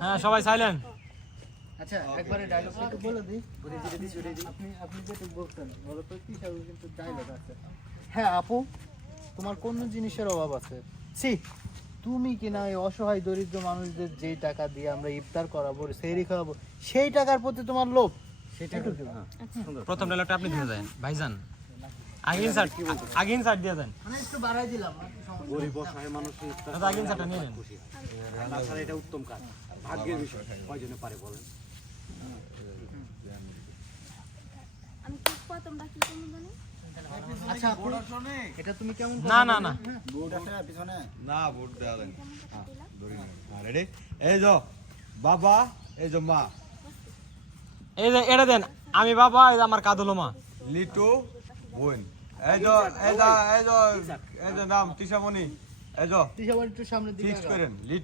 হ্যাঁ সবাই সাইলেন্ট আচ্ছা একবারে ডায়লগ একটু বলে দিই আপনি আপনি যেটুকু বলছেন বলো তো কি হিসাবে কিন্তু ডায়লগ আছে। হ্যাঁ আপু তোমার কোন জিনিসের অভাব আছে? ছি তুমি কি না এই অসহায় দরিদ্র মানুষদের যেই টাকা দিয়ে আমরা ইফতার করাবো সেহরি খাওয়াবো সেই টাকার প্রতি তোমার লোভ? সেটা প্রথম ডায়লগটা আপনি দিয়ে দেন ভাইজান। আগে ইনসার্ট আগে ইনসার্ট দিয়ে দেন। মানে একটু বাড়াই দিলাম কি সমস্যা নেই। গরিব অসহায় মানুষের ইফতার দাদা নিয়ে নেন। তাছাড়া এটা উত্তম কাজ ভাগ্যের বিষয়। কয়জনে পারে বলেন? আমি কি তোমরা কি করব জানি? আচ্ছা এটা তুমি কেমন না না না। না ভোট দেওয়া যায়নি। রেডি এই যো বাবা এই যো মা। এই যে এটা দেন আমি বাবা এই যে আমার কাদুলো মা। লিটু বোন। এই যো এই যো এই যো নাম তিশামণি। এই যো সবার একটু সামনের দিকে ফিক্স করেন